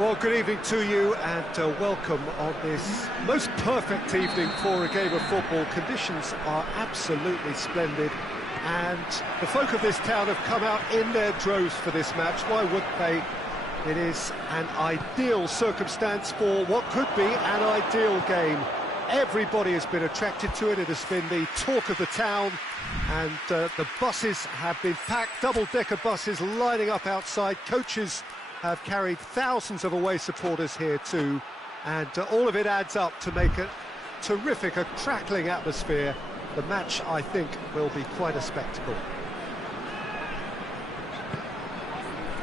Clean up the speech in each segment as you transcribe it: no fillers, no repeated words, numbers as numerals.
Well, good evening to you and welcome on this most perfect evening for a game of football. Conditions are absolutely splendid and the folk of this town have come out in their droves for this match. Why wouldn't they? It is an ideal circumstance for what could be an ideal game. Everybody has been attracted to it. It has been the talk of the town, and the buses have been packed, double-decker buses lining up outside. Coaches have carried thousands of away supporters here too, and all of it adds up to make a terrific, a crackling atmosphere. The match, I think, will be quite a spectacle.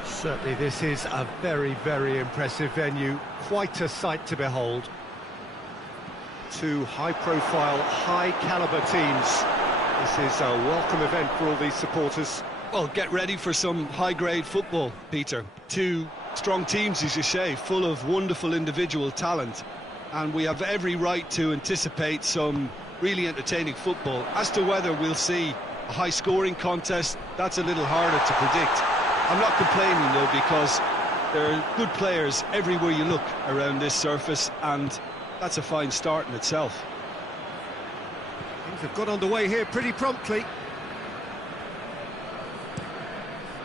Certainly this is a very, very impressive venue, quite a sight to behold. Two high-profile, high-caliber teams. This is a welcome event for all these supporters. Well, get ready for some high-grade football, Peter. Two strong teams, as you say, full of wonderful individual talent. And we have every right to anticipate some really entertaining football. As to whether we'll see a high-scoring contest, that's a little harder to predict. I'm not complaining, though, because there are good players everywhere you look around this surface, and that's a fine start in itself. Things have got underway here pretty promptly.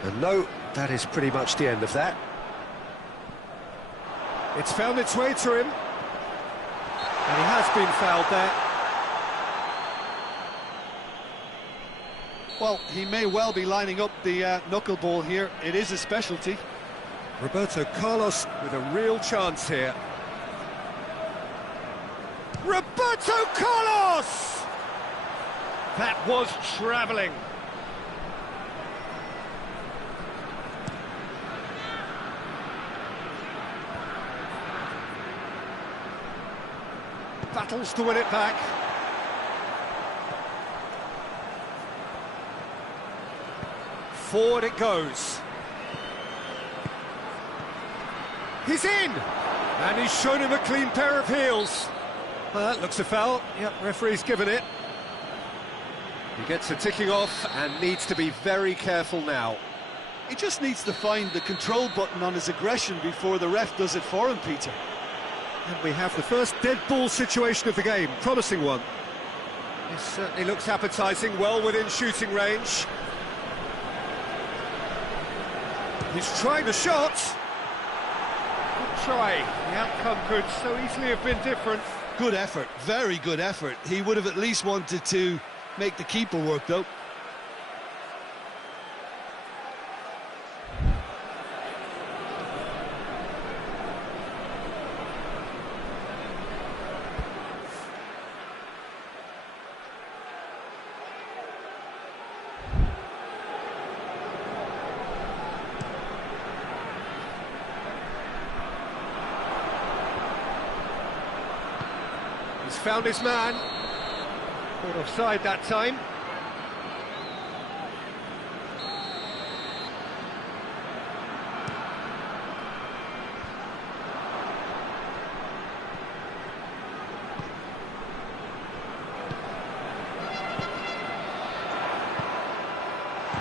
And no, that is pretty much the end of that. It's found its way to him. And he has been fouled there. Well, he may well be lining up the knuckleball here. It is a specialty. Roberto Carlos with a real chance here. Roberto Carlos! That was travelling. Battles to win it back. Forward it goes. He's in! And he's shown him a clean pair of heels. Well, that looks a foul. Yep, referee's given it. He gets a ticking off and needs to be very careful now. He just needs to find the control button on his aggression before the ref does it for him, Peter. And we have the first dead ball situation of the game, promising one. This certainly looks appetising, well within shooting range. He's trying the shot. Good try. The outcome could so easily have been different. Good effort, very good effort. He would have at least wanted to make the keeper work, though. He's found his man. Caught offside that time.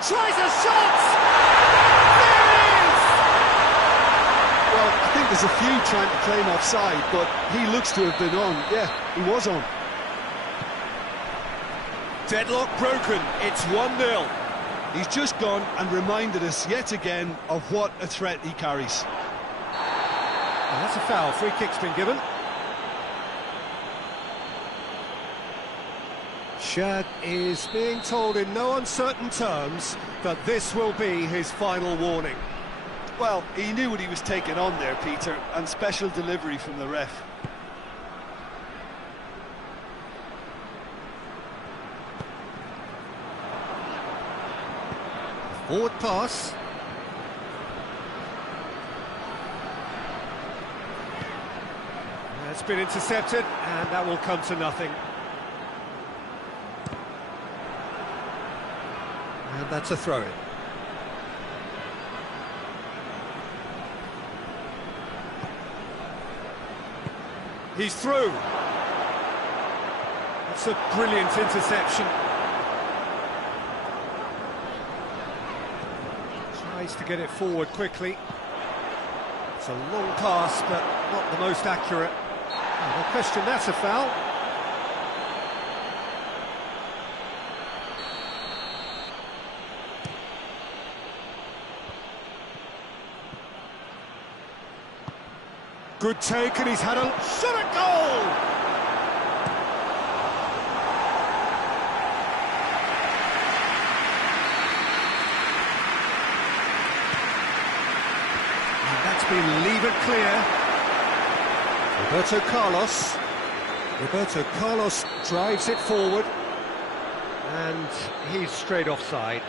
Tries a shot! There it is! Well, I think there's a few trying to claim offside, but he looks to have been on. Yeah, he was on. Deadlock broken, it's 1-0. He's just gone and reminded us yet again of what a threat he carries. And that's a foul, free kick's been given. Shad is being told in no uncertain terms that this will be his final warning. Well, he knew what he was taking on there, Peter, and special delivery from the ref. Forward pass. That's been intercepted, and that will come to nothing. And that's a throw-in. He's through. That's a brilliant interception. Tries to get it forward quickly. It's a long pass, but not the most accurate. Oh, no question, that's a foul. Good take, and he's had a shot at goal! And that's been levered clear. Roberto Carlos drives it forward, and he's straight offside.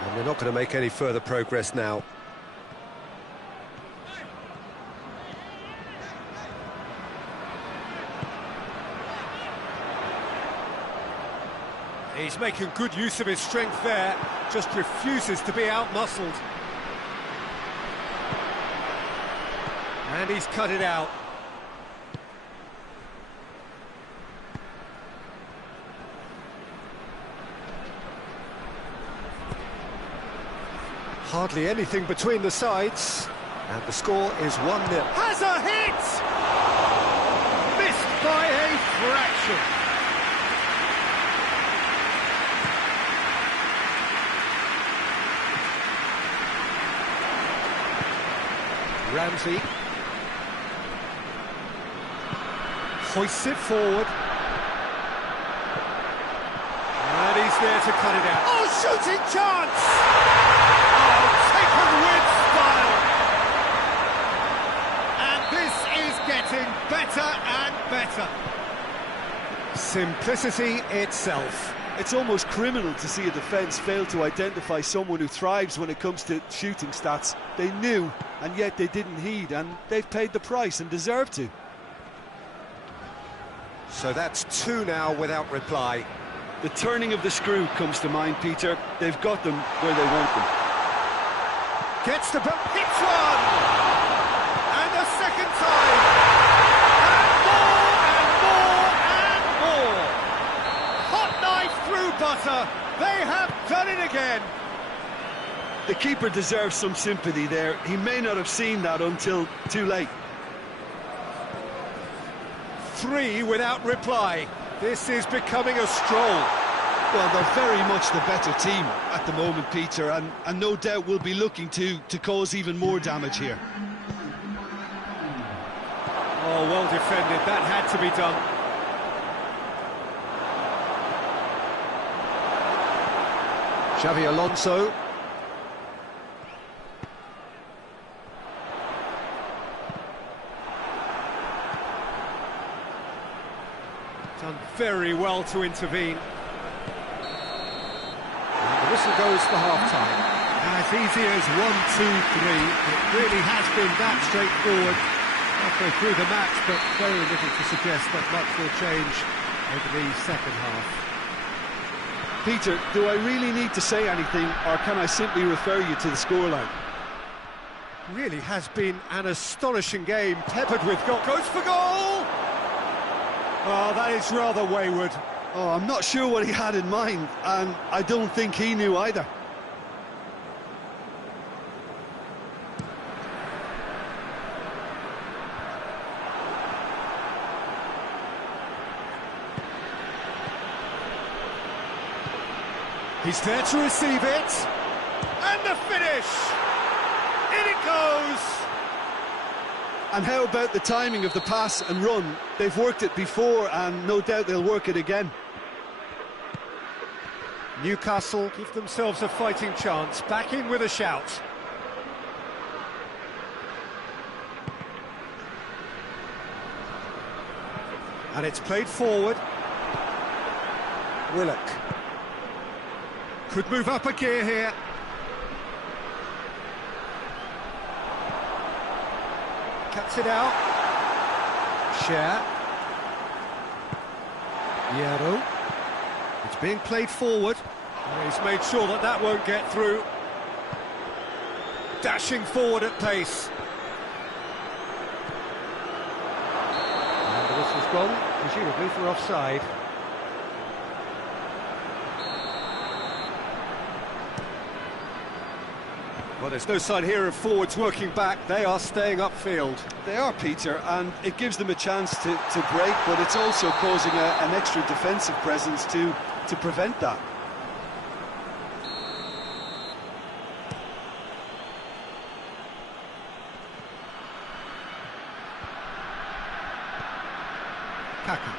And they're not going to make any further progress now. He's making good use of his strength there, just refuses to be out-muscled. And he's cut it out. Hardly anything between the sides, and the score is 1-0. Has a hit! Missed by a fraction. Ramsey hoists it forward, and he's there to cut it out. Oh, shooting chance! Oh, taken with style! And this is getting better and better. Simplicity itself. It's almost criminal to see a defence fail to identify someone who thrives when it comes to shooting stats. They knew, and yet they didn't heed, and they've paid the price and deserve to. So that's 2 now without reply. The turning of the screw comes to mind, Peter. They've got them where they want them. Gets the ball, hits one! And a second time! And more! Hot knife through butter! They have done it again! The keeper deserves some sympathy there. He may not have seen that until too late. 3 without reply. This is becoming a stroll. Well, they're very much the better team at the moment, Peter, and no doubt will be looking to cause even more damage here. Oh, well defended. That had to be done. Xavi Alonso. Done very well to intervene. And the whistle goes for half-time. As easy as 1, 2, 3. It really has been that straightforward halfway through the match, but very little to suggest that much will change over the second half. Peter, do I really need to say anything, or can I simply refer you to the scoreline? Really has been an astonishing game, peppered with goal. Goes for goal! Oh, that is rather wayward. Oh, I'm not sure what he had in mind, and I don't think he knew either. He's there to receive it. And the finish! In it goes! And how about the timing of the pass and run? They've worked it before, and no doubt they'll work it again. Newcastle give themselves a fighting chance, back in with a shout. And it's played forward. Willock. Could move up a gear here. Cuts it out. Cher. Hierro. It's being played forward. And he's made sure that that won't get through. Dashing forward at pace. And the whistle's gone, presumably for offside. Well, there's no sign here of forwards working back. They are staying upfield. They are, Peter, and it gives them a chance to break, but it's also causing an extra defensive presence to prevent that. Kaka.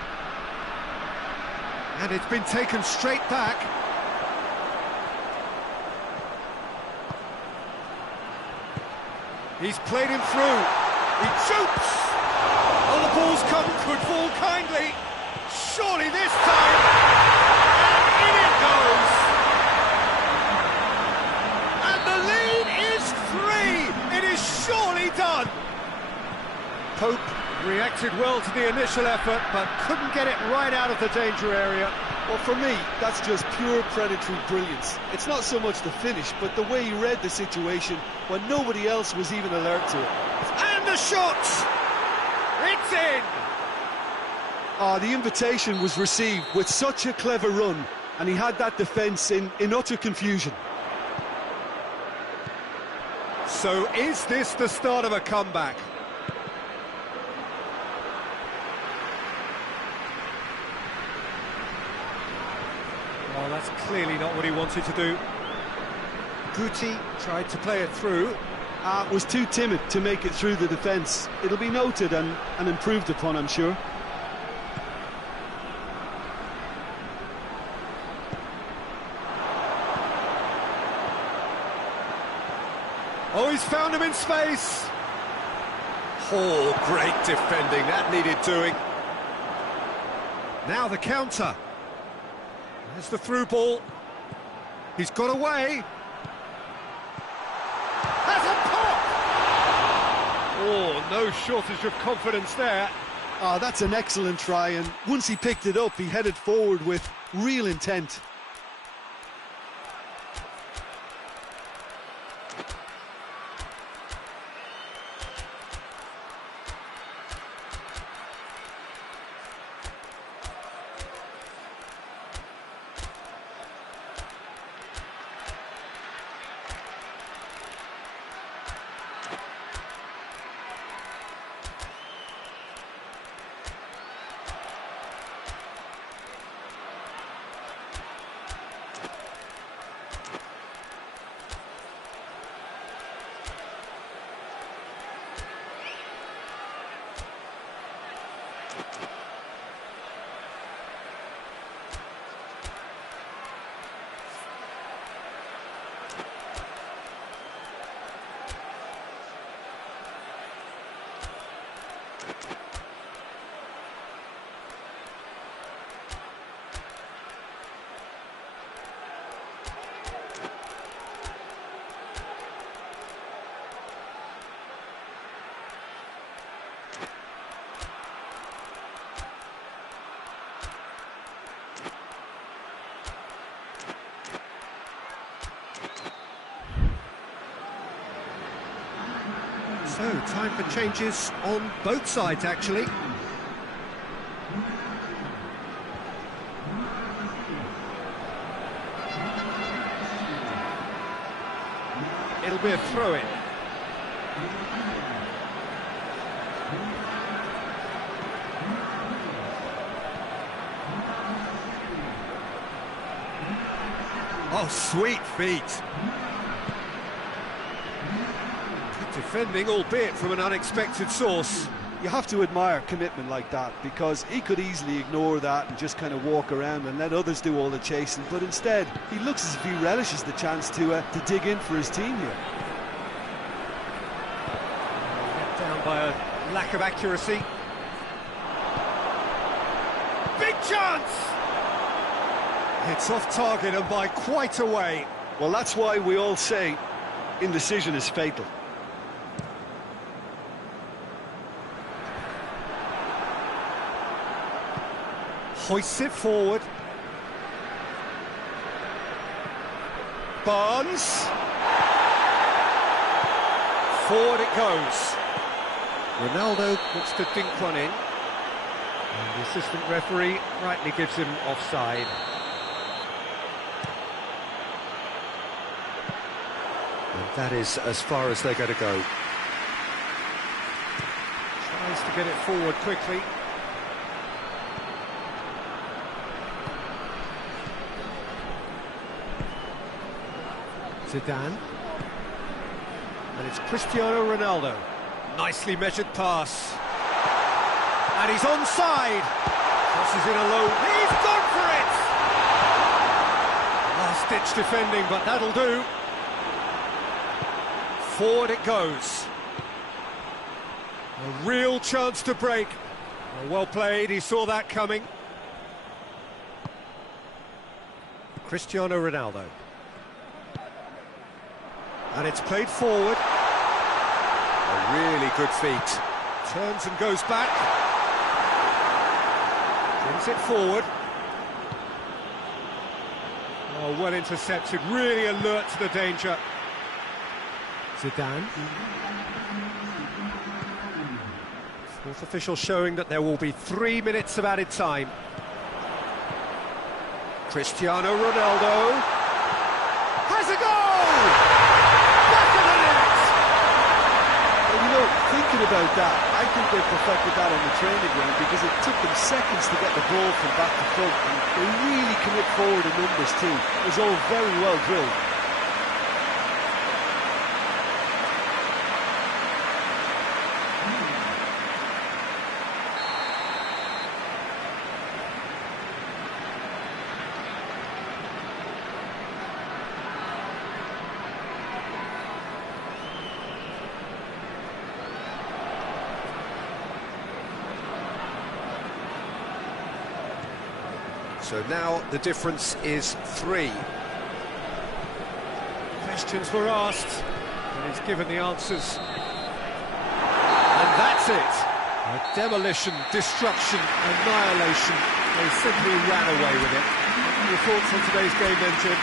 And it's been taken straight back. He's played him through. He shoots! Oh, the ball's could fall kindly. Surely this time. And in it goes. And the lead is 3. It is surely done. Pope reacted well to the initial effort, but couldn't get it right out of the danger area. Well, for me, that's just pure predatory brilliance. It's not so much the finish, but the way he read the situation when nobody else was even alert to it. And the shot! It's in! The invitation was received with such a clever run, and he had that defence in utter confusion. So is this the start of a comeback? Well, that's clearly not what he wanted to do. Guti tried to play it through. Was too timid to make it through the defence. It'll be noted and improved upon, I'm sure. Oh, he's found him in space. Oh, great defending. That needed doing. Now the counter. There's the through ball. He's got away. Has a pop! Oh, no shortage of confidence there. That's an excellent try, and once he picked it up, he headed forward with real intent. So, time for changes on both sides, actually. It'll be a throw-in. Oh, sweet feet. Defending, albeit from an unexpected source. You have to admire commitment like that, because he could easily ignore that and just kind of walk around and let others do all the chasing, but instead he looks as if he relishes the chance to dig in for his team here. Let down by a lack of accuracy. Big chance! It's off target and by quite a way. Well, that's why we all say indecision is fatal. Hoists it forward. Barnes. Forward it goes. Ronaldo looks to dink one in. And the assistant referee rightly gives him offside. And that is as far as they're going to go. Tries to get it forward quickly. Zidane. And it's Cristiano Ronaldo. Nicely measured pass. And he's onside. Crosses in alone. He's gone for it! Last-ditch defending, but that'll do. Forward it goes. A real chance to break. Well played, he saw that coming. Cristiano Ronaldo. And it's played forward. A really good feat. Turns and goes back. Brings it forward. Oh, well intercepted, really alert to the danger. Zidane. Fourth official showing that there will be 3 minutes of added time. Cristiano Ronaldo has a goal! Back of the net! Well, you know, thinking about that, I think they perfected that on the training ground because it took them seconds to get the ball from back to front, and they really commit forward in numbers too. It was all very well drilled. So now the difference is 3. Questions were asked, and he's given the answers. And that's it. A demolition, destruction, annihilation. They simply ran away with it. Your thoughts on today's game then, Jim?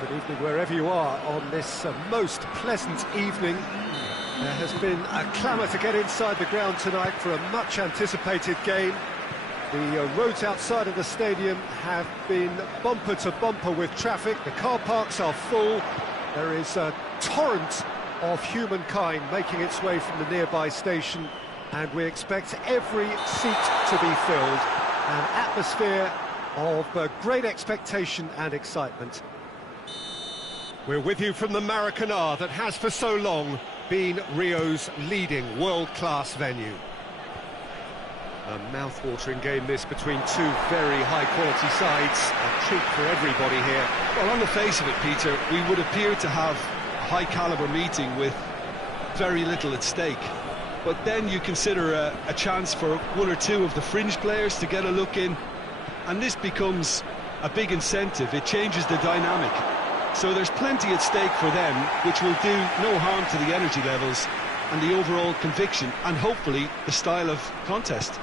Good evening wherever you are on this most pleasant evening. There has been a clamour to get inside the ground tonight for a much-anticipated game. The roads outside of the stadium have been bumper to bumper with traffic. The car parks are full. There is a torrent of humankind making its way from the nearby station, and we expect every seat to be filled. An atmosphere of great expectation and excitement. We're with you from the Maracanã that has for so long been Rio's leading world-class venue. A mouth-watering game this between two very high-quality sides. A treat for everybody here. Well, on the face of it, Peter, we would appear to have a high-caliber meeting with very little at stake. But then you consider a chance for one or two of the fringe players to get a look in, and this becomes a big incentive. It changes the dynamic. So there's plenty at stake for them, which will do no harm to the energy levels and the overall conviction, and hopefully the style of contest.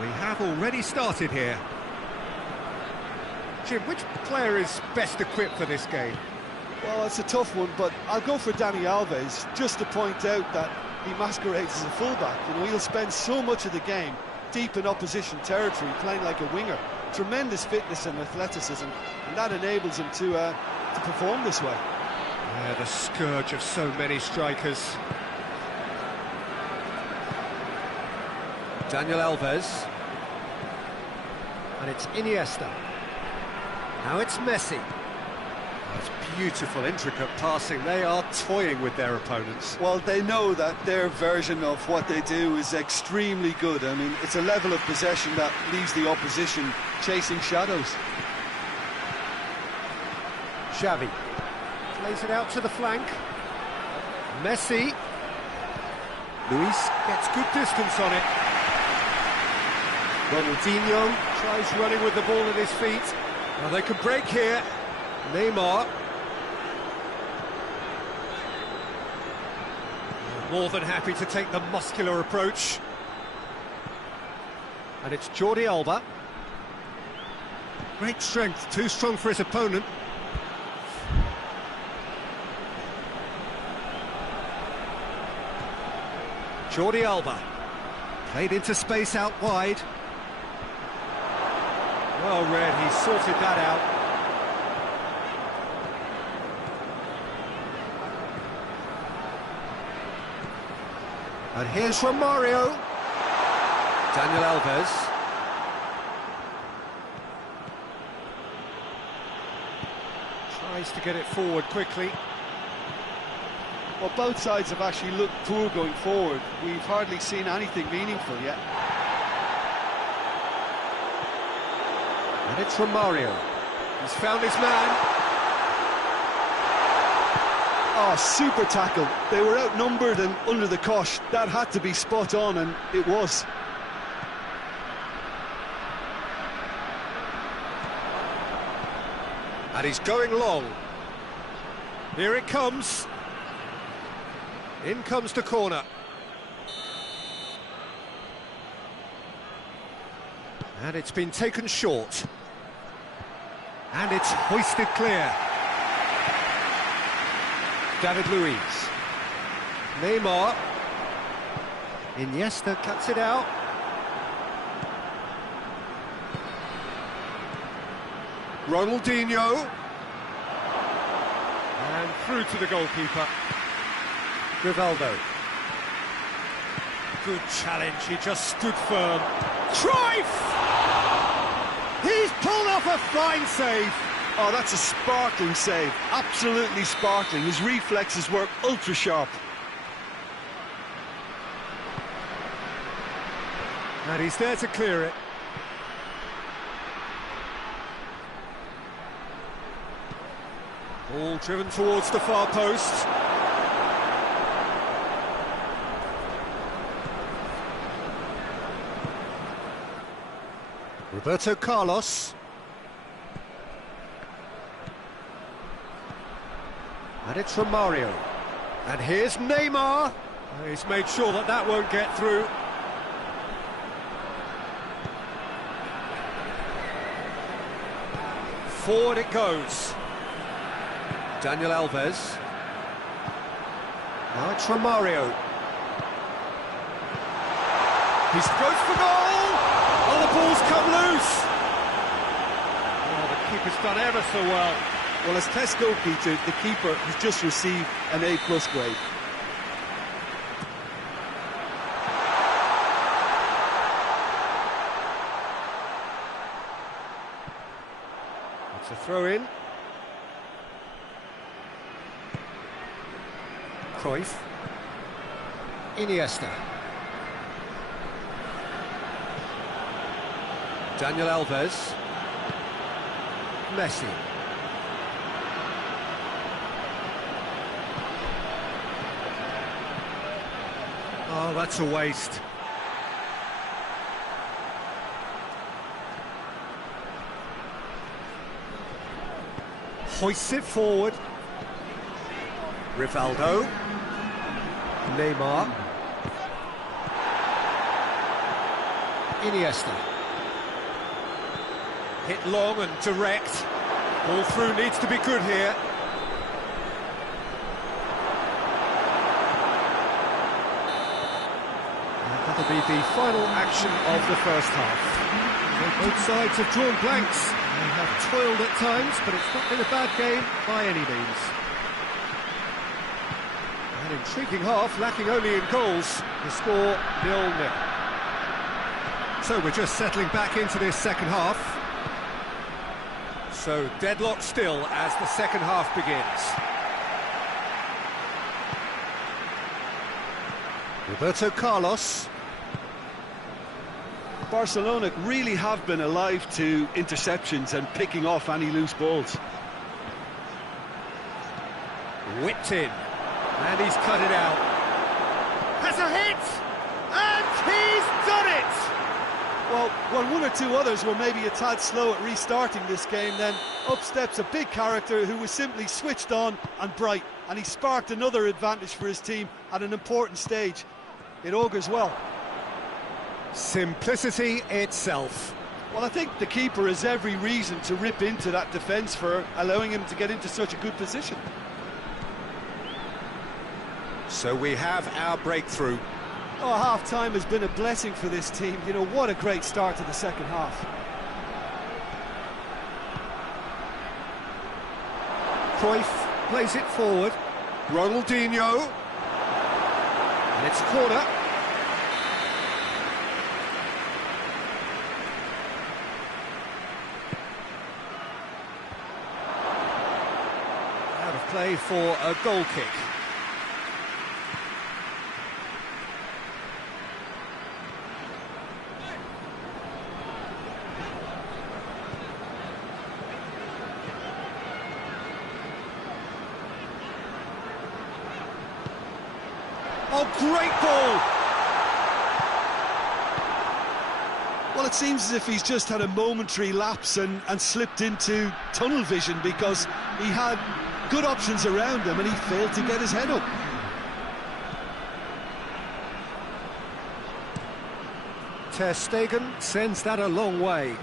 We have already started here. Jim, which player is best equipped for this game? Well, it's a tough one, but I'll go for Dani Alves, just to point out that he masquerades as a fullback. You know, he'll spend so much of the game deep in opposition territory, playing like a winger. Tremendous fitness and athleticism, and that enables him to perform this way. Yeah, the scourge of so many strikers. Daniel Alves. And it's Iniesta. Now it's Messi. That's beautiful, intricate passing. They are toying with their opponents. Well, they know that their version of what they do is extremely good. I mean, it's a level of possession that leaves the opposition chasing shadows. Xavi plays it out to the flank. Messi. Luis gets good distance on it. Ronaldinho tries running with the ball at his feet. Now they could break here. Neymar. More than happy to take the muscular approach. And it's Jordi Alba. Great strength, too strong for his opponent. Jordi Alba. Played into space out wide. Well read, he sorted that out. And here's Romario. Daniel Alves. Tries to get it forward quickly. Well, both sides have actually looked poor going forward. We've hardly seen anything meaningful yet. And it's Romario. He's found his man. Oh, super tackle. They were outnumbered and under the cosh. That had to be spot on, and it was. And he's going long. Here it comes. In comes the corner. And it's been taken short. And it's hoisted clear. David Luiz. Neymar. Iniesta cuts it out. Ronaldinho. And through to the goalkeeper. Rivaldo. Good challenge, he just stood firm. Cruyff! He's pulled off a fine save. Oh, that's a sparkling save. Absolutely sparkling. His reflexes work ultra sharp. And he's there to clear it. Ball driven towards the far post. Roberto Carlos. And it's Romario. And here's Neymar. He's made sure that that won't get through. Forward it goes. Daniel Alves. Now it's Romario. He goes for goal! Oh, the ball's come loose! Oh, the keeper's done ever so well. Well, as tests go, Peter, the keeper has just received an A+ grade. It's a throw-in. Cruyff. Iniesta. Daniel Alves. Messi. Oh, that's a waste. Hoists it forward. Rivaldo. Neymar. Iniesta. Hit long and direct. Ball through needs to be good here. And that'll be the final action of the first half. Well, both sides have drawn blanks. They have toiled at times, but it's not been a bad game by any means. An intriguing half, lacking only in goals. The score 0-0. So we're just settling back into this second half. So deadlock still as the second half begins. Roberto Carlos. Barcelona really have been alive to interceptions and picking off any loose balls. Whipped in. And he's cut it out. Has a hit! And he's done it! Well, when one or two others were maybe a tad slow at restarting this game, then up steps a big character who was simply switched on and bright, and he sparked another advantage for his team at an important stage. It augurs well. Simplicity itself. Well, I think the keeper has every reason to rip into that defence for allowing him to get into such a good position. So we have our breakthrough. Oh, half-time has been a blessing for this team. You know, what a great start to the second half. Cruyff plays it forward. Ronaldinho. And it's corner. Out of play for a goal kick. Oh, great ball! Well, it seems as if he's just had a momentary lapse and slipped into tunnel vision, because he had good options around him and he failed to get his head up. Ter Stegen sends that a long way.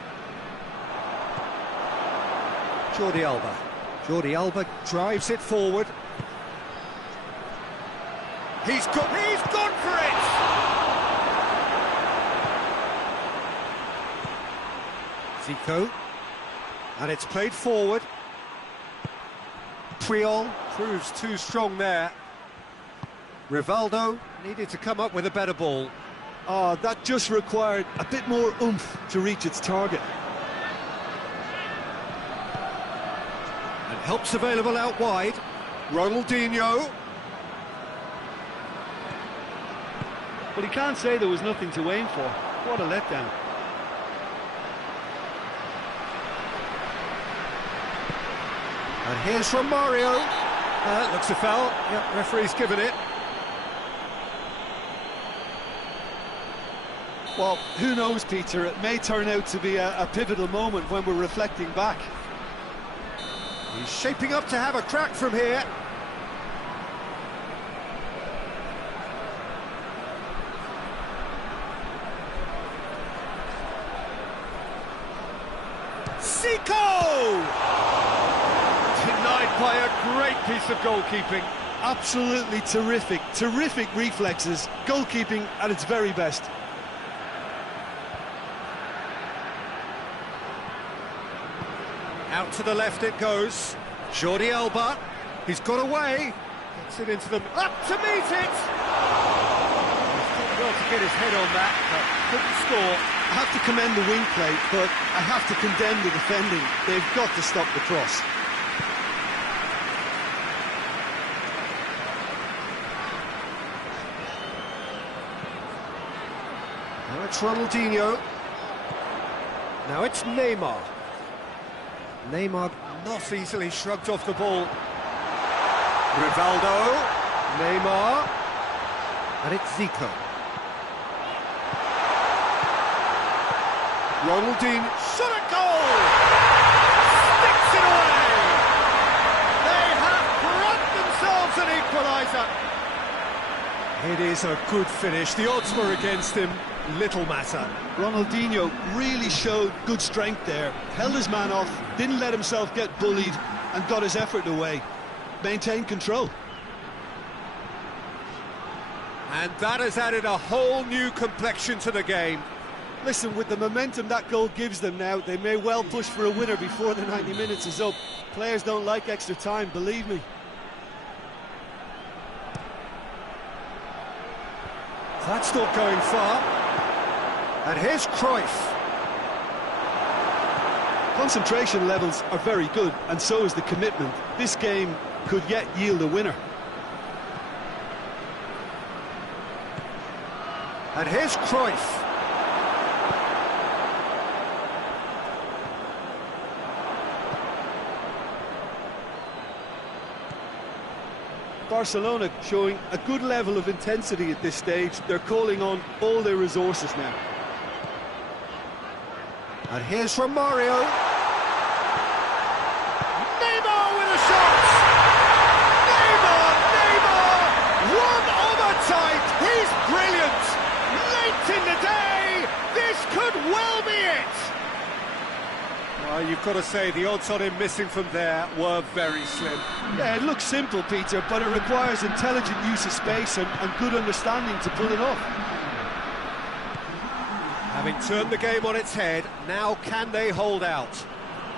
Jordi Alba. Jordi Alba drives it forward. He's gone for it! Zico. And it's played forward. Puyol proves too strong there. Rivaldo needed to come up with a better ball. Oh, that just required a bit more oomph to reach its target. And help's available out wide. Ronaldinho. But he can't say there was nothing to aim for. What a letdown. And here's Romario. Looks a foul. Yep, referee's given it. Well, who knows, Peter? It may turn out to be a pivotal moment when we're reflecting back. He's shaping up to have a crack from here. Zico! Denied by a great piece of goalkeeping. Absolutely terrific, terrific reflexes, goalkeeping at its very best. Out to the left it goes. Jordi Alba, he's got away. Gets it into them, up to meet it! He's done well to get his head on that, but couldn't score. I have to commend the wing play, but I have to condemn the defending. They've got to stop the cross. Now it's Ronaldinho. Now it's Neymar. Neymar not easily shrugged off the ball. Rivaldo. Neymar. And it's Zico. Ronaldinho. Shot at goal! Sticks it away! They have brought themselves an equaliser. It is a good finish. The odds were against him. Little matter. Ronaldinho really showed good strength there, held his man off, didn't let himself get bullied and got his effort away. Maintained control. And that has added a whole new complexion to the game. Listen, with the momentum that goal gives them now, they may well push for a winner before the 90 minutes is up. Players don't like extra time, believe me. That's not going far. And here's Cruyff. Concentration levels are very good, and so is the commitment. This game could yet yield a winner. And here's Cruyff. Barcelona showing a good level of intensity at this stage. They're calling on all their resources now. And here's Romario. Neymar with a shot! Neymar! One on a type! He's brilliant! Late in the day, this could well be it! Well, you've got to say the odds on him missing from there were very slim. Yeah, it looks simple, Peter, but it requires intelligent use of space and good understanding to pull it off. Having turned the game on its head, now can they hold out?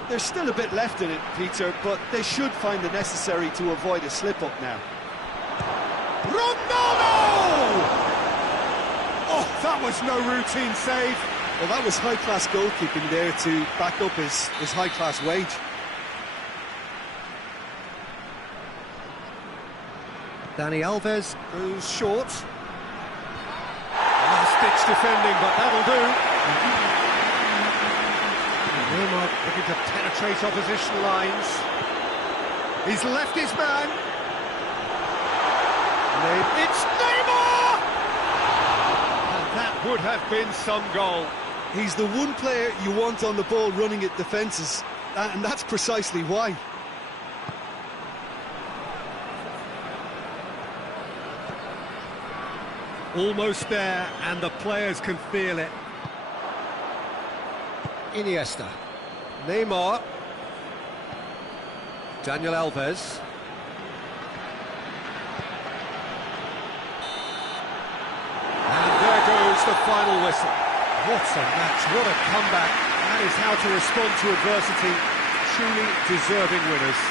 There's still a bit left in it, Peter, but they should find the necessary to avoid a slip-up now. Ronaldo! Oh, that was no routine save. Well, that was high-class goalkeeping there to back up his high-class wage. Dani Alves goes short. Last-ditch defending, but that'll do. Neymar looking to penetrate opposition lines. He's left his man. It's Neymar! And that would have been some goal. He's the one player you want on the ball running at defences, and that's precisely why. Almost there, and the players can feel it. Iniesta. Neymar. Daniel Alves. And there goes the final whistle. What a match, what a comeback. That is how to respond to adversity. Truly deserving winners.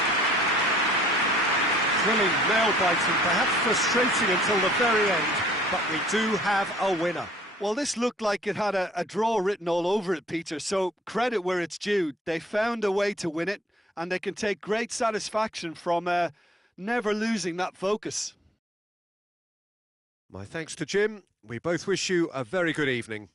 Thrilling, nail-biting, perhaps frustrating until the very end. But we do have a winner. Well, this looked like it had a draw written all over it, Peter, so credit where it's due. They found a way to win it, and they can take great satisfaction from never losing that focus. My thanks to Jim. We both wish you a very good evening.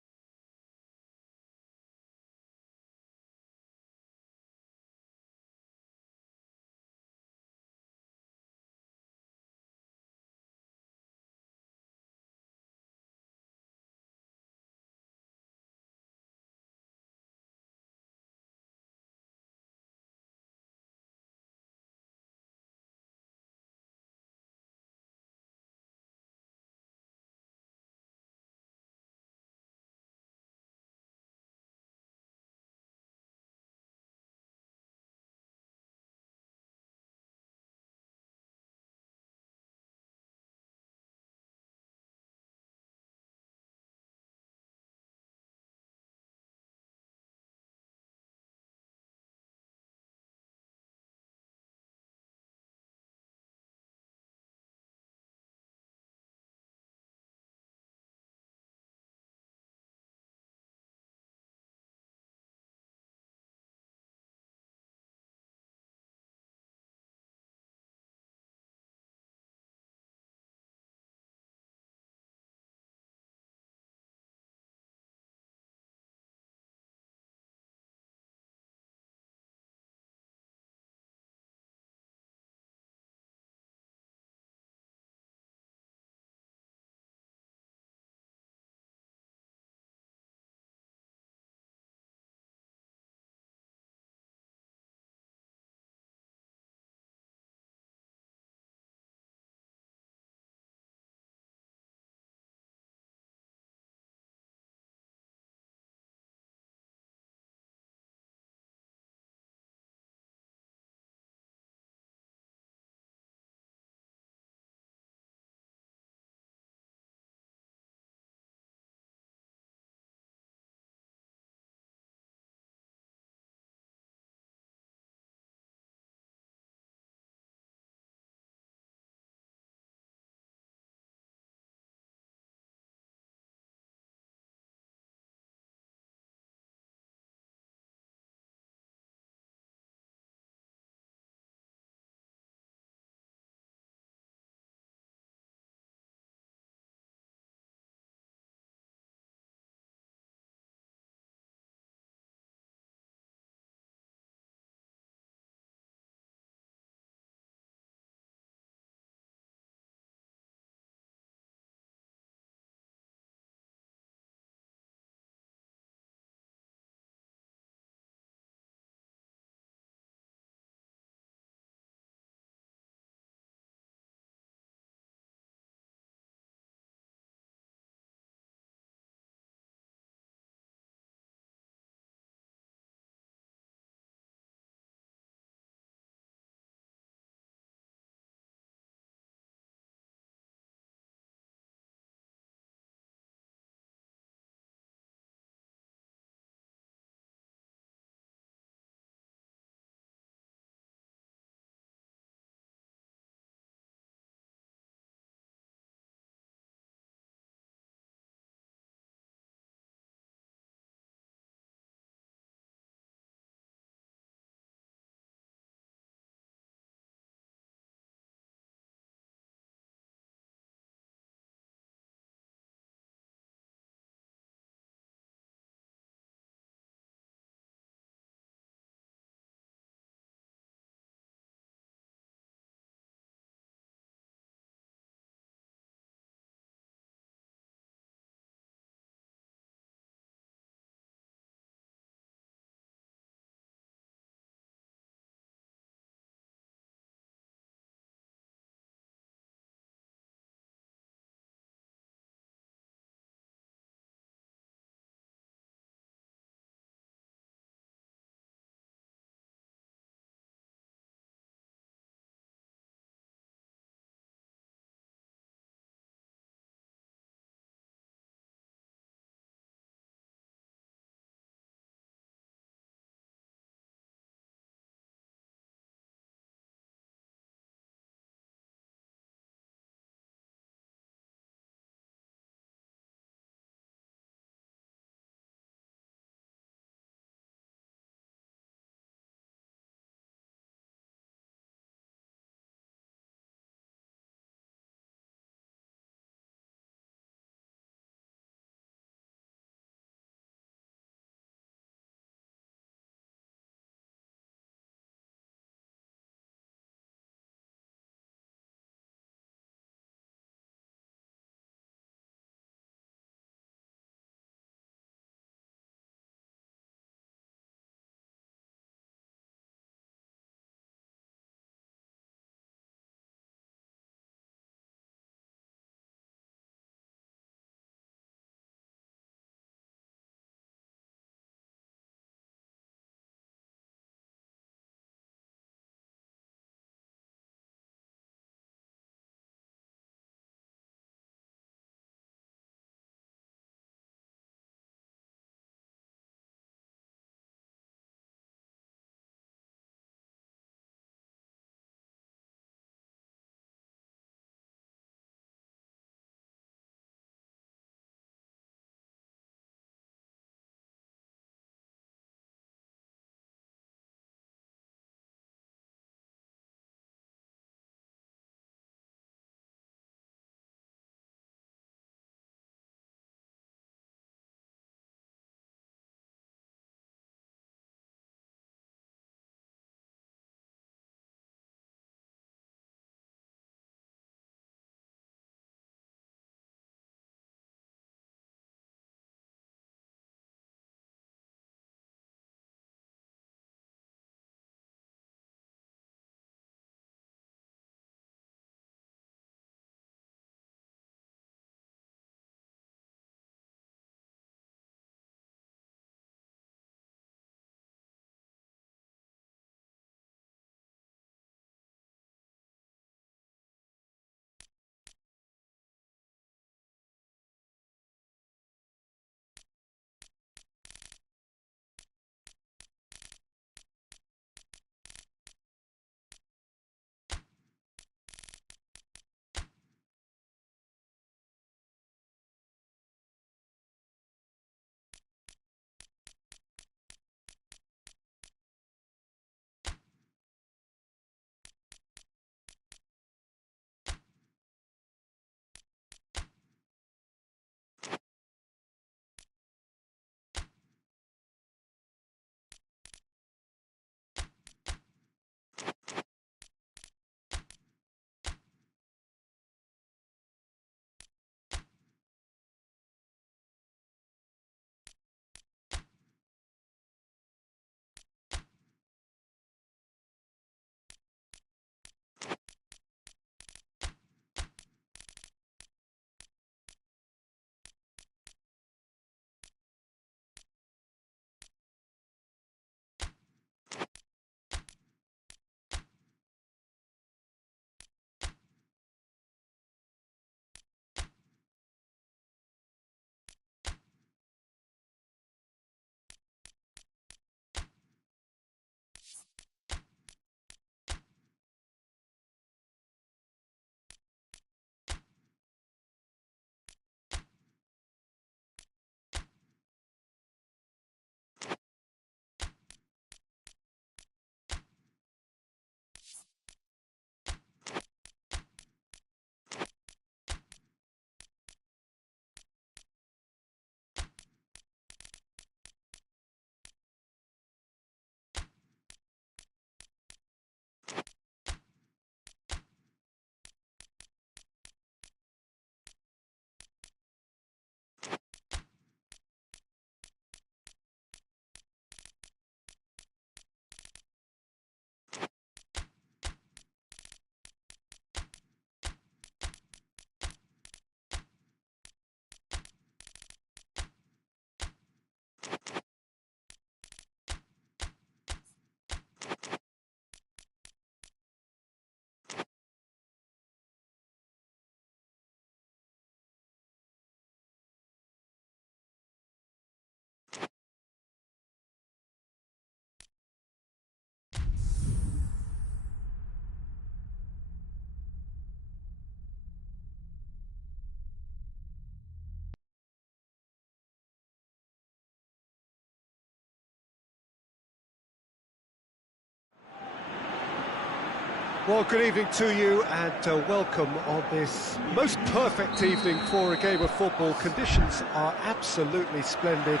Well, good evening to you and welcome on this most perfect evening for a game of football. Conditions are absolutely splendid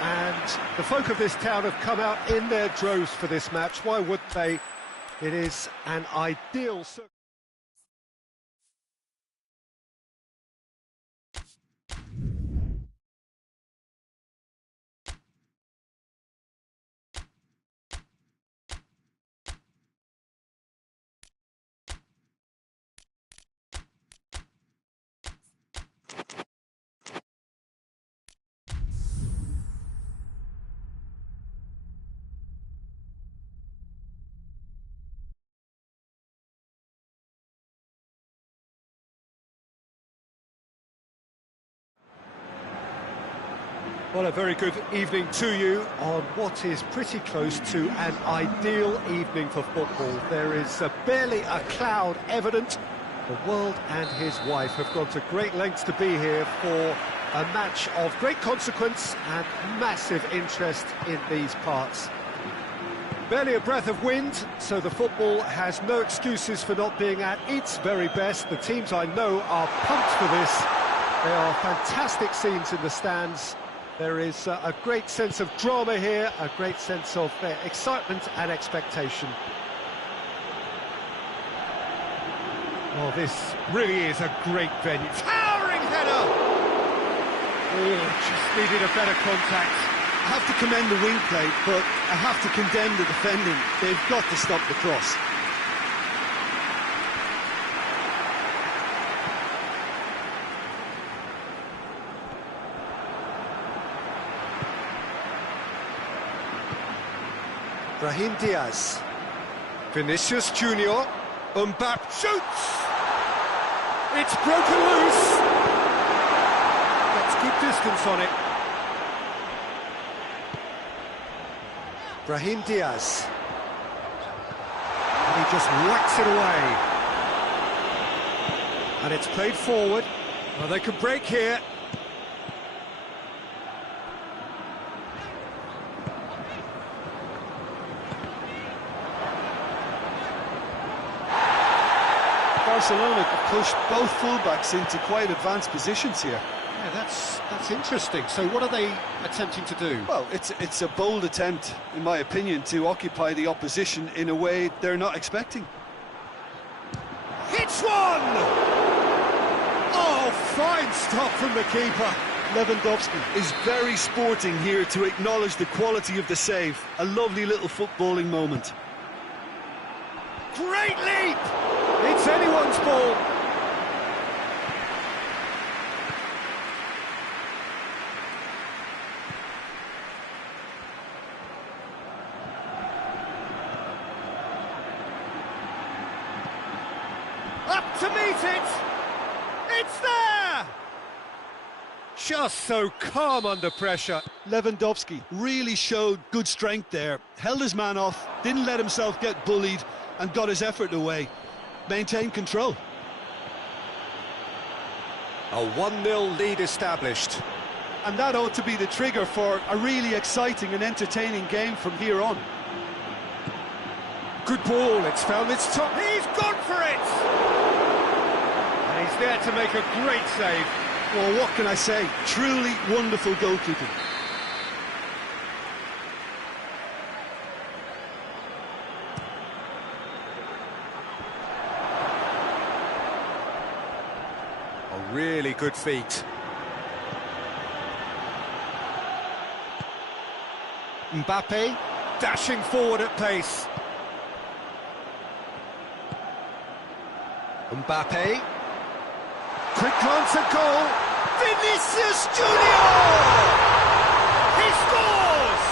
and the folk of this town have come out in their droves for this match. Why would they? It is an ideal circumstance. Well, a very good evening to you on what is pretty close to an ideal evening for football. There is barely a cloud evident. The world and his wife have gone to great lengths to be here for a match of great consequence and massive interest in these parts. Barely a breath of wind, so the football has no excuses for not being at its very best. The teams I know are pumped for this. There are fantastic scenes in the stands. There is a great sense of drama here, a great sense of excitement and expectation. Oh, this really is a great venue. Towering header! Oh, just needed a better contact. I have to commend the wing play, but I have to condemn the defending. They've got to stop the cross. Brahim Diaz, Vinicius Junior, Mbappe shoots! It's broken loose! Gets good distance on it. Brahim Diaz. And he just whacks it away. And it's played forward. Well, they can break here. Barcelona could push both fullbacks into quite advanced positions here. Yeah, that's interesting. So what are they attempting to do? Well, it's a bold attempt, in my opinion, to occupy the opposition in a way they're not expecting. Hits one! Oh, fine stop from the keeper. Lewandowski is very sporting here to acknowledge the quality of the save. A lovely little footballing moment. Great leap! It's anyone's ball. Up to meet it! It's there! Just so calm under pressure. Lewandowski really showed good strength there. Held his man off, didn't let himself get bullied, and got his effort away. Maintained control. A 1-0 lead established. And that ought to be the trigger for a really exciting and entertaining game from here on. Good ball, it's found its top. He's gone for it! And he's there to make a great save. Well, what can I say? Truly wonderful goalkeeping. A really good feat. Mbappe dashing forward at pace. Mbappe. Quick glance at goal. Vinicius Junior! He scores!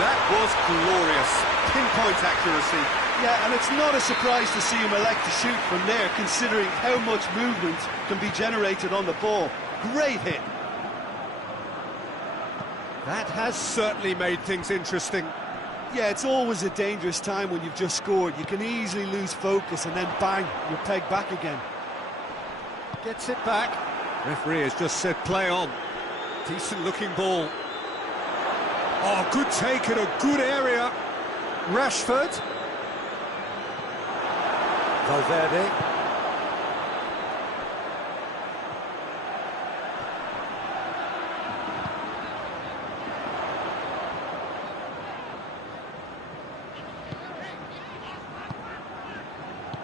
That was glorious. Pinpoint accuracy. Yeah, and it's not a surprise to see him elect to shoot from there, considering how much movement can be generated on the ball. Great hit. That has certainly made things interesting. Yeah, it's always a dangerous time when you've just scored. You can easily lose focus and then bang, you're pegged back again. Gets it back. Referee has just said play on. Decent looking ball. Oh, good take in a good area. Rashford. Valverde.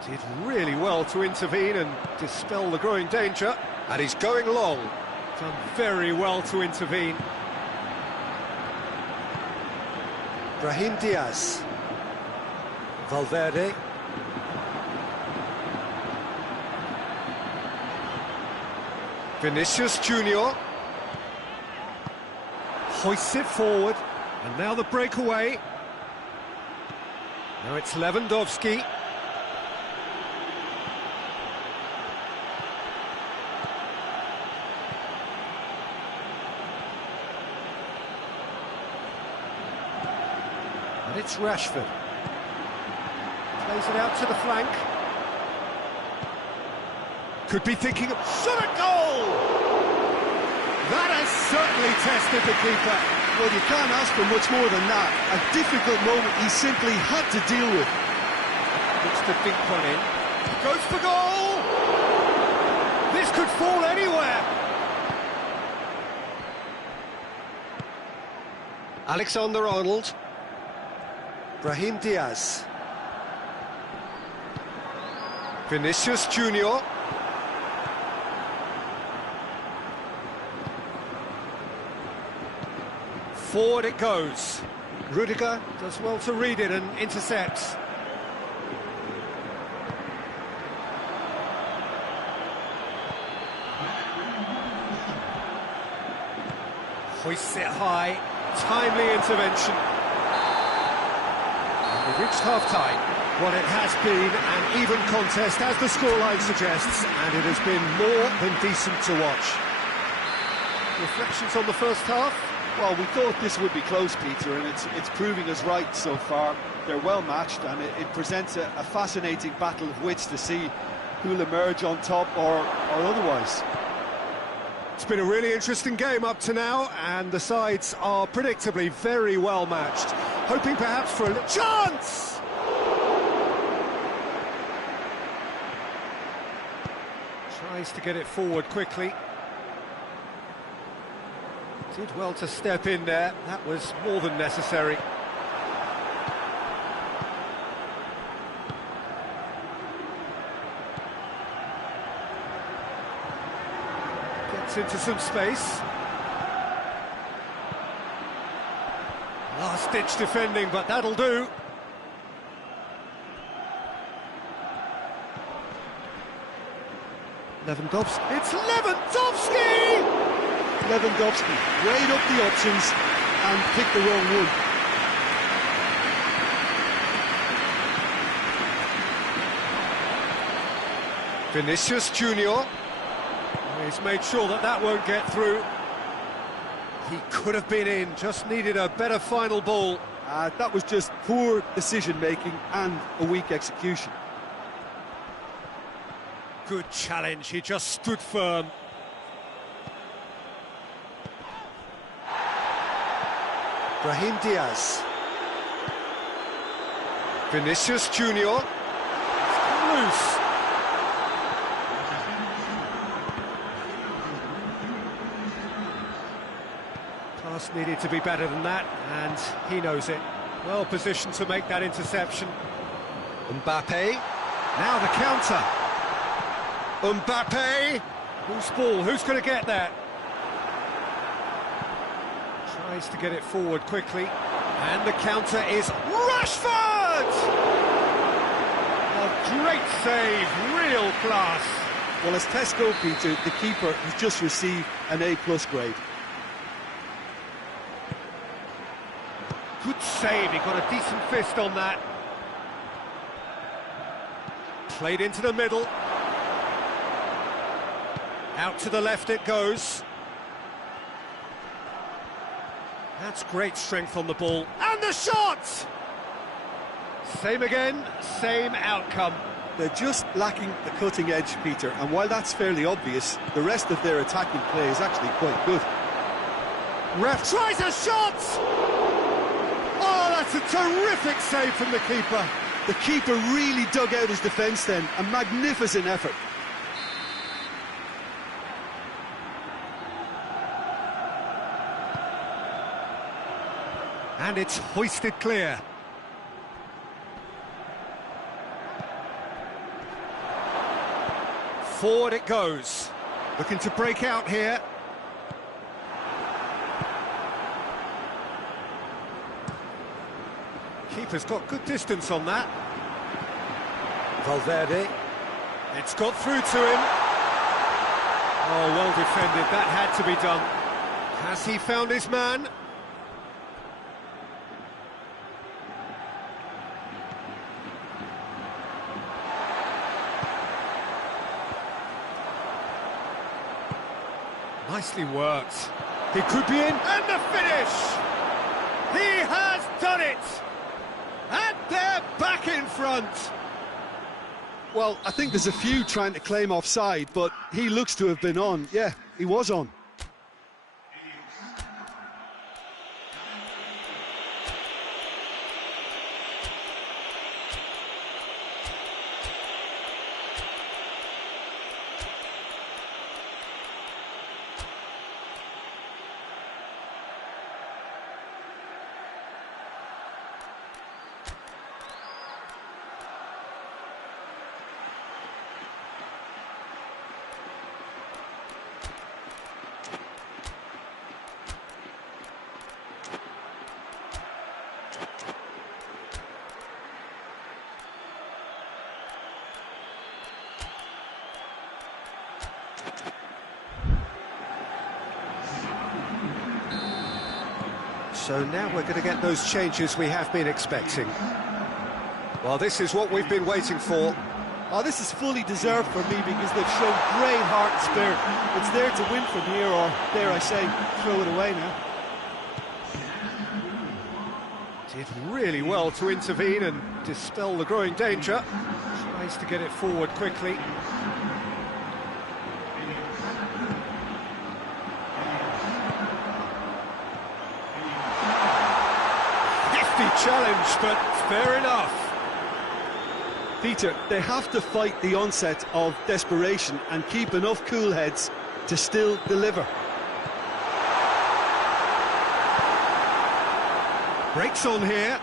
Did really well to intervene and dispel the growing danger. And he's going long. Done very well to intervene. Brahim Diaz. Valverde. Vinicius Junior. Hoists it forward. And now the breakaway. Now it's Lewandowski. And it's Rashford. Plays it out to the flank. Could be thinking of shot at goal! That has certainly tested the keeper. Well, you can't ask for much more than that. A difficult moment he simply had to deal with. Looks to think one in. Goes for goal! This could fall anywhere. Alexander-Arnold. Brahim Diaz. Vinicius Junior. Forward it goes. Rudiger does well to read it and intercepts. Hoists it high. Timely intervention. And we've reached half-time. Well, it has been an even contest, as the scoreline suggests, and it has been more than decent to watch. Reflections on the first half? Well, we thought this would be close, Peter, and it's proving us right so far. They're well matched, and it presents a fascinating battle of wits to see who'll emerge on top or otherwise. It's been a really interesting game up to now, and the sides are predictably very well matched. Hoping perhaps for a chance! Tries to get it forward quickly. Did well to step in there. That was more than necessary. Gets into some space. Last-ditch defending, but that'll do. Lewandowski. It's Lewandowski! Lewandowski weighed up the options and picked the wrong one. Vinicius Junior. He's made sure that won't get through. He could have been in, just needed a better final ball. That was just poor decision-making and a weak execution. Good challenge, he just stood firm. Brahim Diaz. Vinicius Junior. Loose. Pass needed to be better than that, and he knows it. Well positioned to make that interception. Mbappe. Now the counter. Mbappe. Who's ball? Who's going to get that? Tries to get it forward quickly. And the counter is Rashford! A great save, real class. Well, as tests go, Peter, the keeper has just received an A+ grade. Good save, he got a decent fist on that. Played into the middle. Out to the left it goes. That's great strength on the ball. And the shot! Same again, same outcome. They're just lacking the cutting edge, Peter, and while that's fairly obvious, the rest of their attacking play is actually quite good. Ref tries a shot! Oh, that's a terrific save from the keeper. The keeper really dug out his defence then. A magnificent effort. And it's hoisted clear. Forward it goes. Looking to break out here. Keeper's got good distance on that. Valverde. It's got through to him. Oh, well defended. That had to be done. Has he found his man? Nicely worked. He could be in. And the finish! He has done it! And they're back in front! Well, I think there's a few trying to claim offside, but he looks to have been on. Yeah, he was on. So now we're going to get those changes we have been expecting. Well, this is what we've been waiting for. Oh, this is fully deserved for me because they've shown great heart and spirit. It's there to win from here, or dare I say, throw it away now. Did really well to intervene and dispel the growing danger. Tries to get it forward quickly. Hefty challenge, but fair enough. Peter, they have to fight the onset of desperation and keep enough cool heads to still deliver. Breaks on here.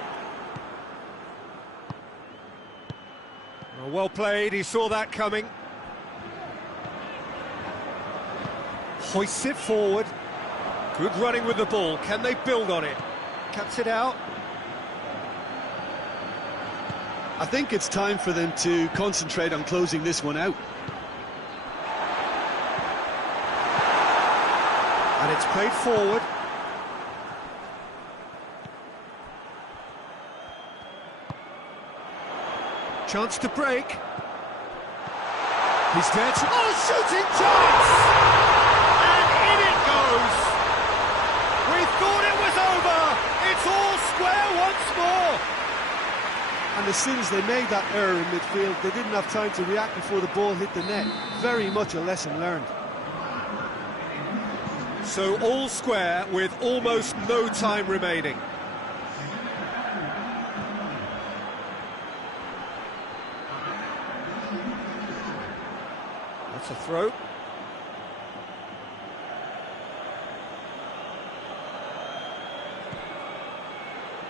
Well played, he saw that coming. Hoists it forward. Good running with the ball. Can they build on it? Cuts it out. I think it's time for them to concentrate on closing this one out. And it's played forward. Chance to break. He's dead. Oh, shooting chance! And in it goes! We thought it was over! It's all square once more! And as soon as they made that error in midfield, they didn't have time to react before the ball hit the net. Very much a lesson learned. So all square with almost no time remaining. That's a throw.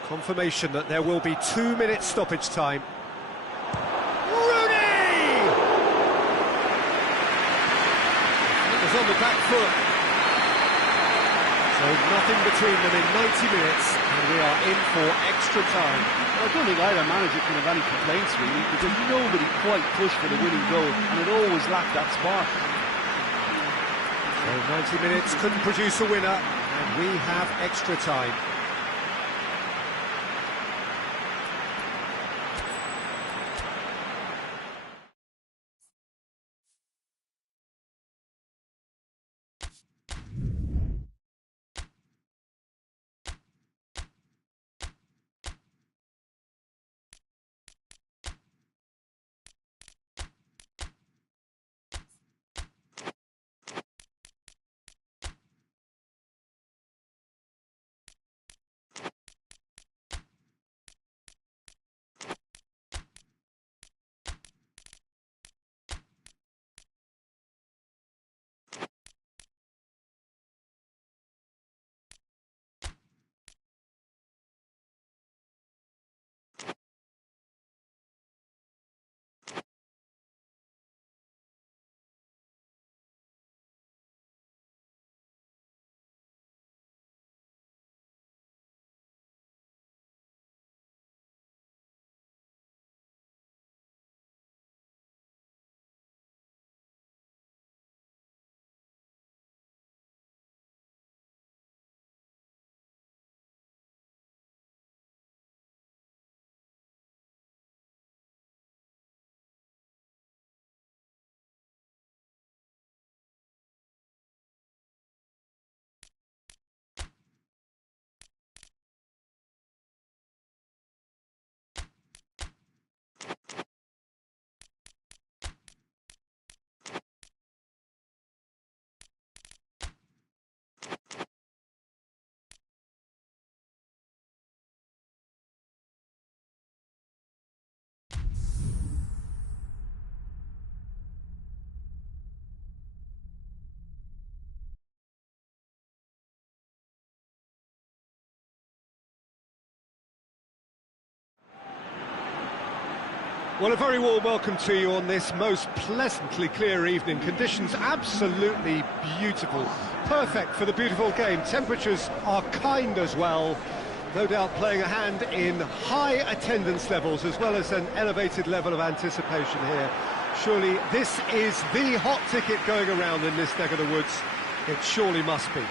Confirmation that there will be 2 minutes stoppage time. Rooney! It was on the back foot. So nothing between them in 90 minutes, and we are in for extra time. I don't think either manager can have any complaints, really, because nobody quite pushed for the winning goal, and it always lacked that spark. So 90 minutes couldn't produce a winner, and we have extra time. Well, a very warm welcome to you on this most pleasantly clear evening. Conditions absolutely beautiful, perfect for the beautiful game. Temperatures are kind as well, no doubt playing a hand in high attendance levels as well as an elevated level of anticipation here. Surely this is the hot ticket going around in this neck of the woods. It surely must be.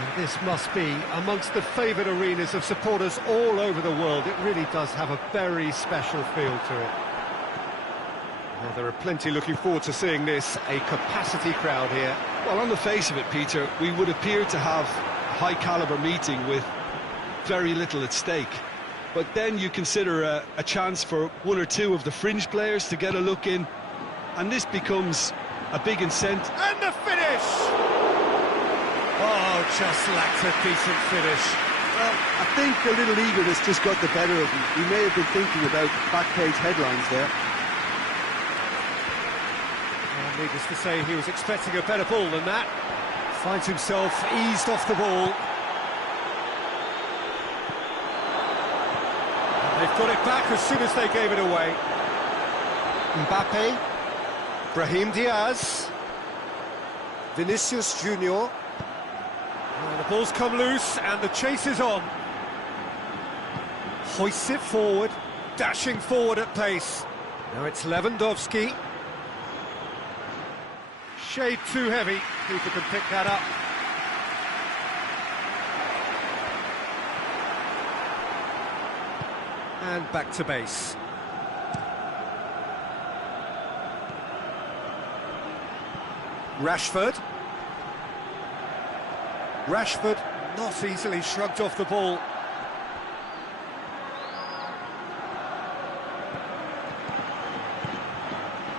And this must be amongst the favoured arenas of supporters all over the world. It really does have a very special feel to it. Well, there are plenty looking forward to seeing this, a capacity crowd here. Well, on the face of it, Peter, we would appear to have a high-caliber meeting with very little at stake. But then you consider a chance for one or two of the fringe players to get a look in, and this becomes a big incentive. And the finish! Oh, just lacked a decent finish. Well, I think a little eagerness just got the better of him. He may have been thinking about back-page headlines there. Well, needless to say, he was expecting a better ball than that. Finds himself eased off the ball. And they've got it back as soon as they gave it away. Mbappe, Brahim Diaz, Vinicius Junior. And the ball's come loose and the chase is on. Hoists it forward, dashing forward at pace. Now it's Lewandowski. Shade too heavy, keeper can pick that up. And back to base. Rashford. Rashford not easily shrugged off the ball.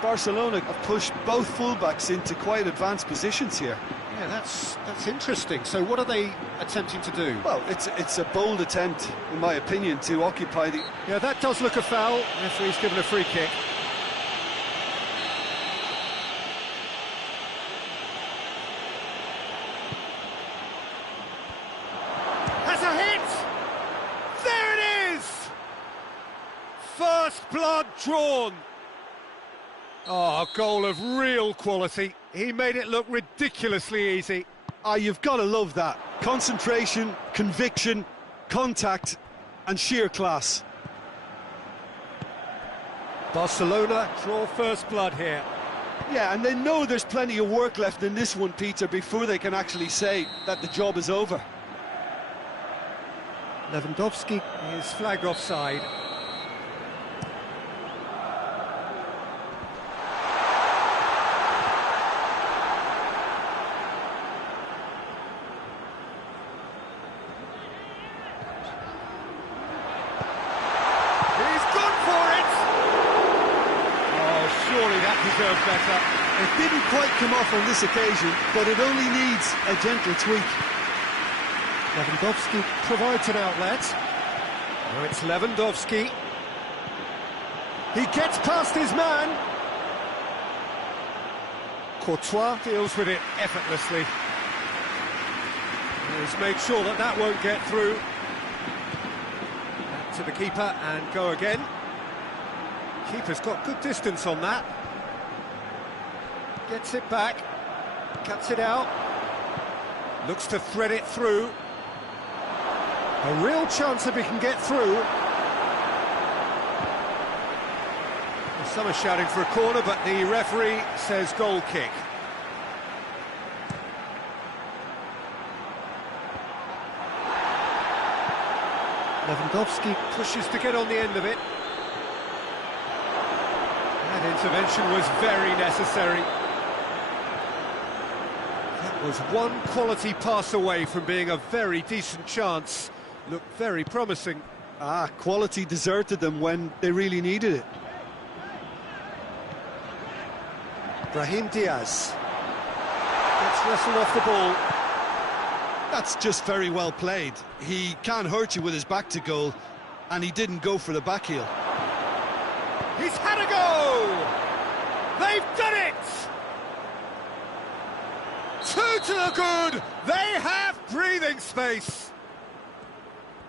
Barcelona have pushed both fullbacks into quite advanced positions here. Yeah, that's interesting. So what are they attempting to do? Well, it's a bold attempt, in my opinion, to occupy the... Yeah, that does look a foul. Referee's given a free kick. Has a hit! There it is! First blood drawn. Oh, a goal of real quality. He made it look ridiculously easy. Ah, you've got to love that. Concentration, conviction, contact, and sheer class. Barcelona draw first blood here. Yeah, and they know there's plenty of work left in this one, Peter, before they can actually say that the job is over. Lewandowski is flagged offside. Deserved better. It didn't quite come off on this occasion, but it only needs a gentle tweak. Lewandowski provides an outlet. Now it's Lewandowski. He gets past his man. Courtois deals with it effortlessly. He's made sure that that won't get through. Back to the keeper and go again. Keeper's got good distance on that. Gets it back, cuts it out, looks to thread it through. A real chance if he can get through. Well, some are shouting for a corner, but the referee says goal kick. Lewandowski pushes to get on the end of it. That intervention was very necessary. That was one quality pass away from being a very decent chance. Looked very promising. Ah, quality deserted them when they really needed it. Brahim Diaz. Gets wrestled off the ball. That's just very well played. He can't hurt you with his back to goal, and he didn't go for the back heel. He's had a go! They've done it! Two to the good! They have breathing space!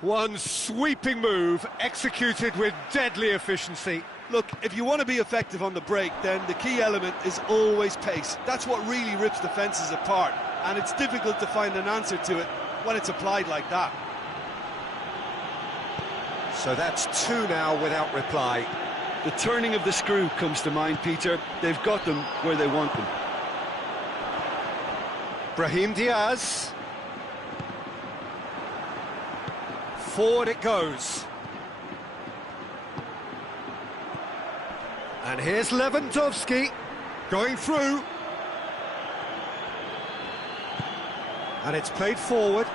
One sweeping move, executed with deadly efficiency. Look, if you want to be effective on the break, then the key element is always pace. That's what really rips defences apart, and it's difficult to find an answer to it when it's applied like that. So that's two now without reply. The turning of the screw comes to mind, Peter. They've got them where they want them. Brahim Diaz. Forward it goes. And here's Lewandowski going through. And it's played forward.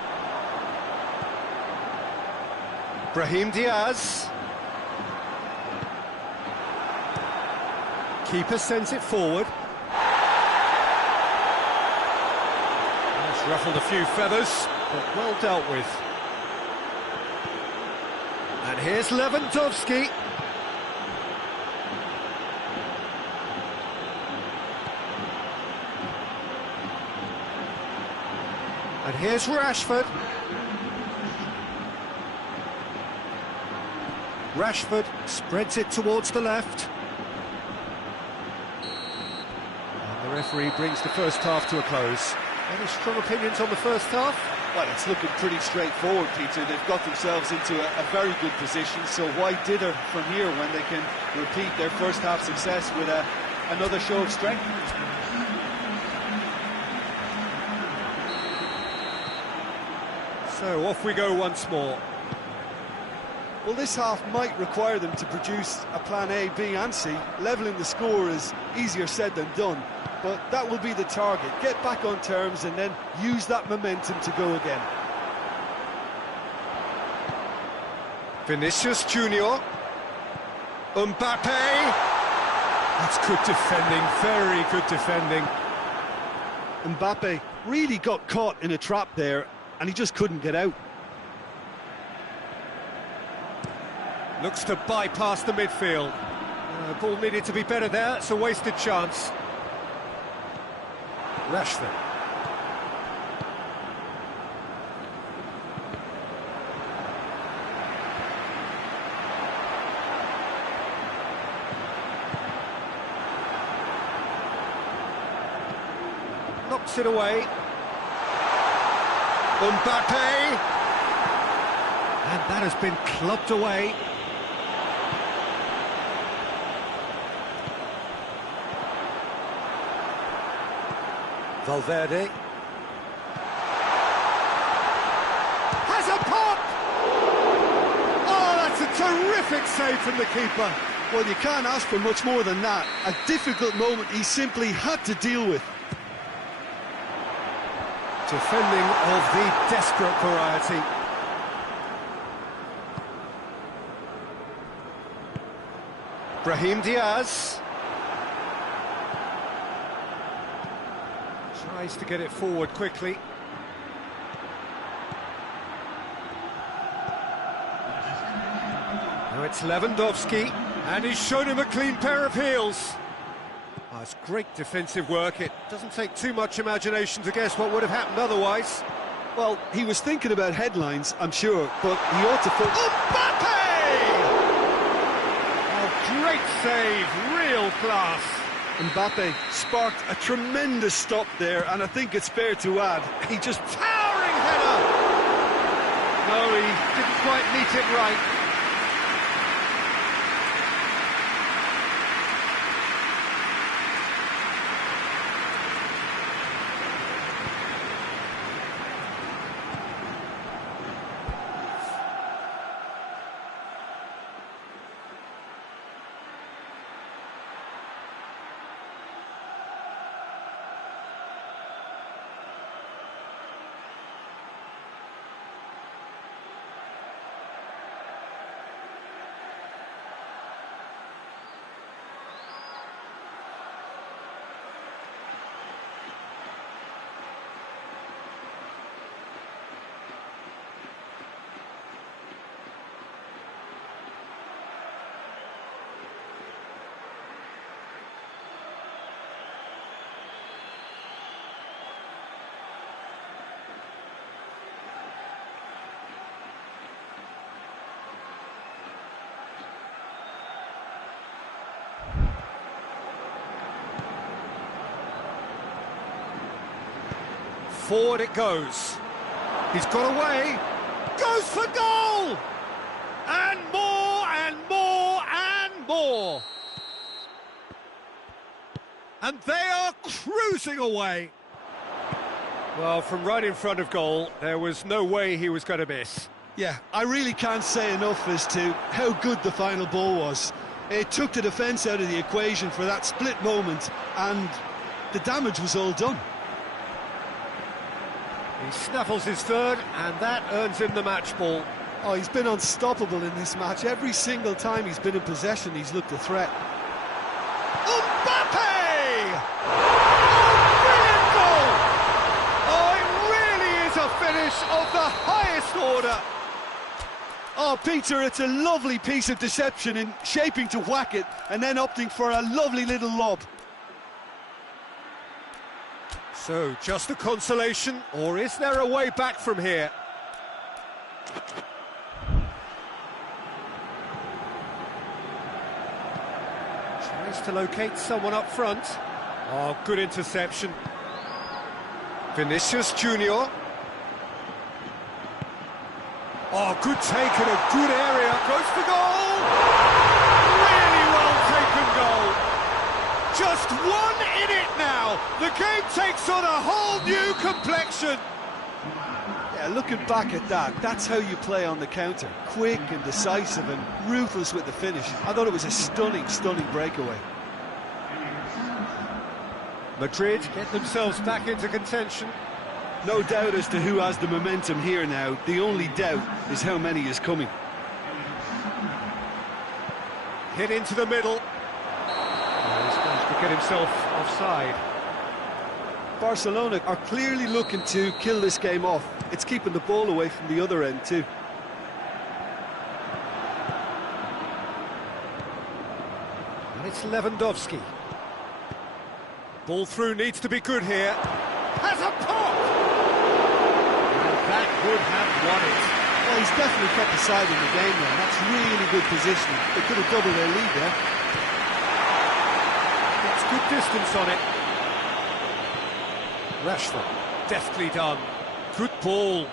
Brahim Diaz. Keeper sends it forward. That's ruffled a few feathers, but well dealt with. And here's Lewandowski. And here's Rashford. Rashford spreads it towards the left. And the referee brings the first half to a close. Any strong opinions on the first half? Well, it's looking pretty straightforward, Peter. They've got themselves into a very good position, so why dither from here when they can repeat their first half success with another show of strength? So off we go once more. Well, this half might require them to produce a plan A, B and C. Levelling the score is easier said than done, but that will be the target. Get back on terms and then use that momentum to go again. Vinicius Junior. Mbappe. That's good defending, very good defending. Mbappe really got caught in a trap there and he just couldn't get out. Looks to bypass the midfield. Ball needed to be better there, it's a wasted chance. Rashford. Knocks it away. Mbappe. And that has been clubbed away. Valverde has a pop! Oh, that's a terrific save from the keeper. Well, you can't ask for much more than that. A difficult moment he simply had to deal with. Defending of the desperate variety. Brahim Diaz. Tries to get it forward quickly. Now it's Lewandowski, and he's shown him a clean pair of heels. Oh, it's great defensive work. It doesn't take too much imagination to guess what would have happened otherwise. Well, he was thinking about headlines, I'm sure, but he ought to put... Mbappe! Oh, great save, real class. Mbappe sparked a tremendous stop there, and I think it's fair to add, he just... Towering header! No, he didn't quite meet it right. Forward it goes. He's got away. Goes for goal! And more and more and more. And they are cruising away. Well, from right in front of goal, there was no way he was going to miss. Yeah, I really can't say enough as to how good the final ball was. It took the defence out of the equation for that split moment, and the damage was all done. He snaffles his third, and that earns him the match ball. Oh, he's been unstoppable in this match. Every single time he's been in possession, he's looked a threat. Mbappe! Brilliant goal! Oh, it really is a finish of the highest order. Oh, Peter, it's a lovely piece of deception in shaping to whack it and then opting for a lovely little lob. So, just a consolation, or is there a way back from here? Tries to locate someone up front. Oh, good interception. Vinicius Junior. Oh, good take in a good area. Goes for goal! Really well taken goal. Just one in it now. The game takes on a whole new complexion. Yeah, looking back at that, that's how you play on the counter. Quick and decisive and ruthless with the finish. I thought it was a stunning, stunning breakaway. Madrid get themselves back into contention. No doubt as to who has the momentum here now. The only doubt is how many is coming. Hit into the middle. Oh, he's managed to get himself offside. Barcelona are clearly looking to kill this game off. It's keeping the ball away from the other end too. And it's Lewandowski. Ball through needs to be good here. Has a pop! And that would have won it. Well, he's definitely kept the side in the game now. That's really good positioning. They could have doubled their lead there. Gets good distance on it. Rashford, deftly done. Good ball.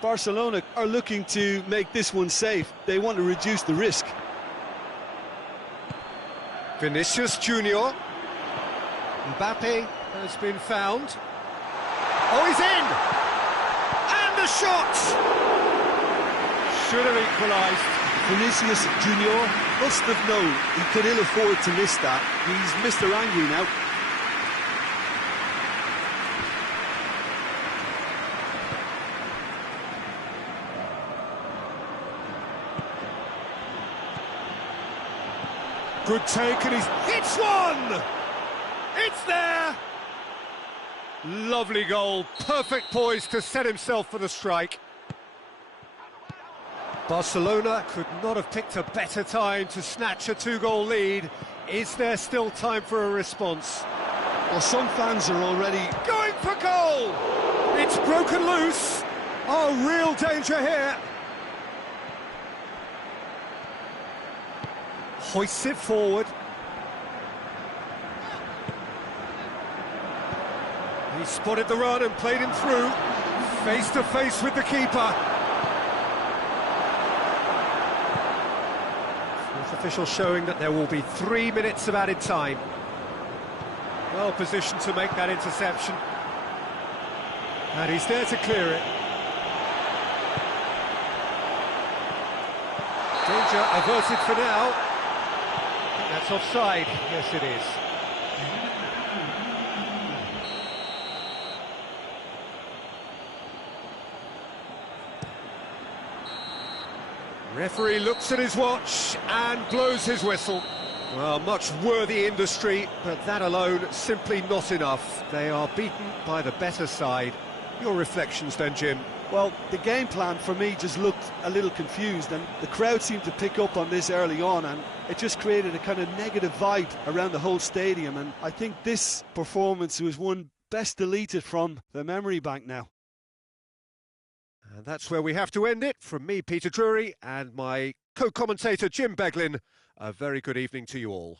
Barcelona are looking to make this one safe. They want to reduce the risk. Vinicius Junior. Mbappe has been found. Oh, he's in! And the shot! Should have equalised. Vinicius Junior must have known he could ill afford to miss that. He's Mr. Angry now. Good take, and he's hits one! It's there! Lovely goal, perfect poise to set himself for the strike. Barcelona could not have picked a better time to snatch a two-goal lead. Is there still time for a response? Well, some fans are already going for goal! It's broken loose! Oh, real danger here! Hoists it forward. He spotted the run and played him through. Face to face with the keeper. Fourth official showing that there will be 3 minutes of added time. Well positioned to make that interception. And he's there to clear it. Danger averted for now. That's offside. Yes, it is. Referee looks at his watch and blows his whistle. Well, much worthy industry, but that alone simply not enough. They are beaten by the better side. Your reflections then, Jim? Well, the game plan for me just looked a little confused, and the crowd seemed to pick up on this early on, and it just created a kind of negative vibe around the whole stadium, and I think this performance was one best deleted from the memory bank now. And that's where we have to end it. From me, Peter Drury, and my co-commentator, Jim Beglin, a very good evening to you all.